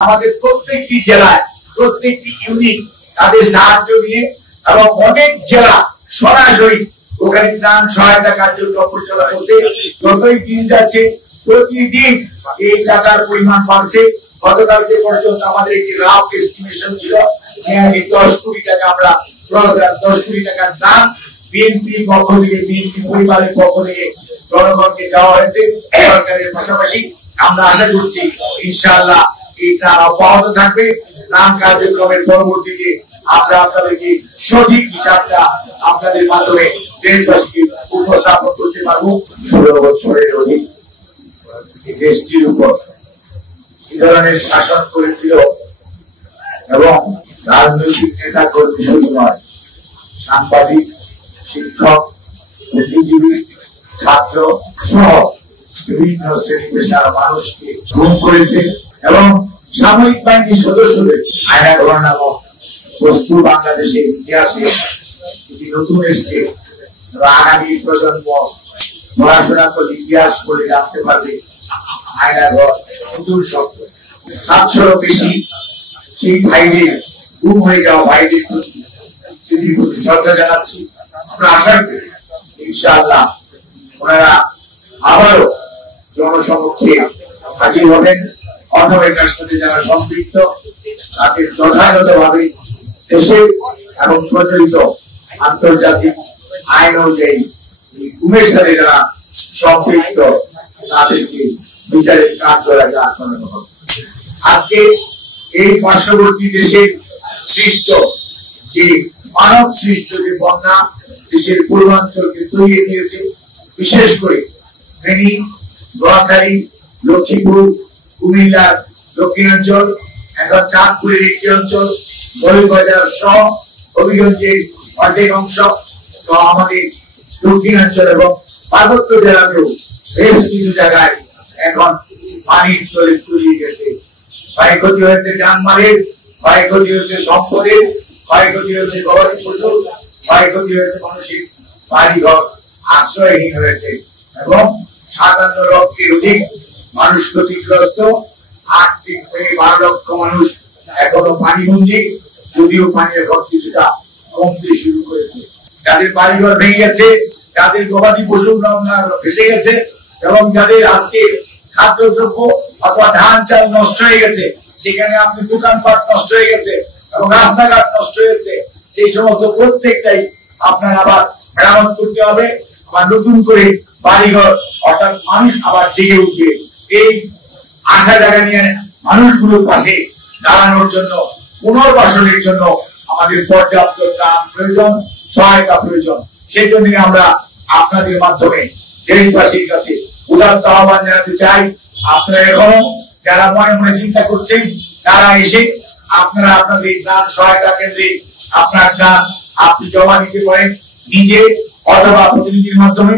আমাদের প্রত্যেকটি জেলায় প্রত্যেকটি ইউনিট তাদের সাহায্য নিয়ে এবং অনেক জেলা সরাসরি ওখানে ত্রাণ সহায়তা কার্যক্রম পরিচালনা করছে। যতই দিন যাচ্ছে প্রতিদিন এই টাকার পরিমাণ বাড়ছে। গতকালকে পর্যন্ত আমাদের একটি রাফ এস্টিমেশন ছিল যে 10 কোটি টাকা আমরা 10 কোটি টাকার দাম বিএনপির পক্ষ থেকে বিএনপি পরিবারের পক্ষ থেকে জনগণকে দেওয়া হয়েছে। সরকারের পাশাপাশি আমরা আশা করছি ইনশাআল্লাহ এই ত্রাণ অব্যাহত থাকবে। ত্রাণ কার্যক্রমের পরবর্তীতে আমরা আপনাদেরকে সঠিক হিসাবটা আপনাদের মাধ্যমে দেশবাসীকে উপস্থাপন করতে পারবো। 16 বছরের অধিক দেশটির উপর এই ধরনের শাসন করেছিল এবং রাজনৈতিক নেতা কর্মী শুধু নয়, সাংবাদিক, শিক্ষক, বুদ্ধিজীবী, ছাত্র সহ বিভিন্ন শ্রেণী পেশার মানুষকে গুম করেছে এবং সামরিক বাহিনীর সদস্যদের আয়না ঘর নামক বস্তু বাংলাদেশের ইতিহাসে নতুন এসছে। আগামী প্রজন্ম পড়াশোনা করলে ইতিহাস বলে জানতে পারবে আয়না ঘর নতুন শব্দ। 700 বেশি সেই ভাইদের গুম হয়ে যাওয়া ভাইদের প্রতি স্মৃতির প্রতি শ্রদ্ধা জানাচ্ছি। আমরা আশা করি ইনশাআল্লাহ ওনারা আবারও জনসমক্ষে হাজির হবেন অথবা এটার সাথে যারা সম্পৃক্ত তাদের যথাযথভাবে দেশে এবং প্রচলিত আন্তর্জাতিক আইন অনুযায়ী গুমের সাথে যারা সম্পৃক্ত তাদেরকে বিচারের কাজ করা আত্মনির্ভর হবে। আজকে এই পার্শ্ববর্তী দেশের সৃষ্ট যে মানব সৃষ্ট যে বন্যা দেশের পূর্বাঞ্চলকে তলিয়ে দিয়েছে, বিশেষ করে ফেনী, নোয়াখালী, লক্ষ্মীপুর, কুমিল্লার দক্ষিণাঞ্চল, এখন চাঁদপুরের একটি অঞ্চল, মৌলভীবাজার সহ হবিগঞ্জের অর্ধেক অংশ সহ আমাদের দক্ষিণাঞ্চল এবং পার্বত্য জেলাতেও বেশ কিছু জায়গায় এখন পানির তলে তলিয়ে গেছে। ক্ষয়ক্ষতি হয়েছে জানমালের, ক্ষয়ক্ষতি হয়েছে সম্পদের, ক্ষয়ক্ষতি হয়েছে গবাদি পশুর, ক্ষয়ক্ষতি হয়েছে মানুষের বাড়িঘর আশ্রয়হীন হয়েছে এবং 57 লক্ষের অধিক মানুষ ক্ষতিগ্রস্ত। 8 থেকে 12 লক্ষ মানুষ এখনো পানিবন্দী, যদিও পানি এখন কিছুটা কমতে শুরু করেছে। যাদের বাড়িঘর ভেঙে গেছে, যাদের গবাদি পশু ভেসে গেছে এবং যাদের আজকে খাদ্যদ্রব্য অথবা ধান চাল নষ্ট হয়ে গেছে, সেখানে আপনি দোকানপাট নষ্ট হয়ে গেছে এবং রাস্তাঘাট নষ্ট হয়েছে, সেই সমস্ত প্রত্যেকটাই আপনার আবার মেরামত করতে হবে। আবার নতুন করে বাড়িঘর অর্থাৎ মানুষ আবার জেগে উঠবে। এই আশা জায়গা নিয়ে মানুষগুলোর পাশে দাঁড়ানোর জন্য, পুনর্বাসনের জন্য আমাদের পর্যাপ্ত ত্রাণ প্রয়োজন, সহায়তা প্রয়োজন। সেই জন্য আমরা আপনাদের মাধ্যমে দেশবাসীর কাছে উদাত্ত আহ্বান জানাতে চাই। আপনারা এখনো যারা মনে মনে চিন্তা করছেন তারা এসে আপনারা আপনাদের ত্রাণ সহায়তা কেন্দ্রে আপনার ত্রাণ আপনি জমা দিতে পারেন নিজে অথবা প্রতিনিধির মাধ্যমে।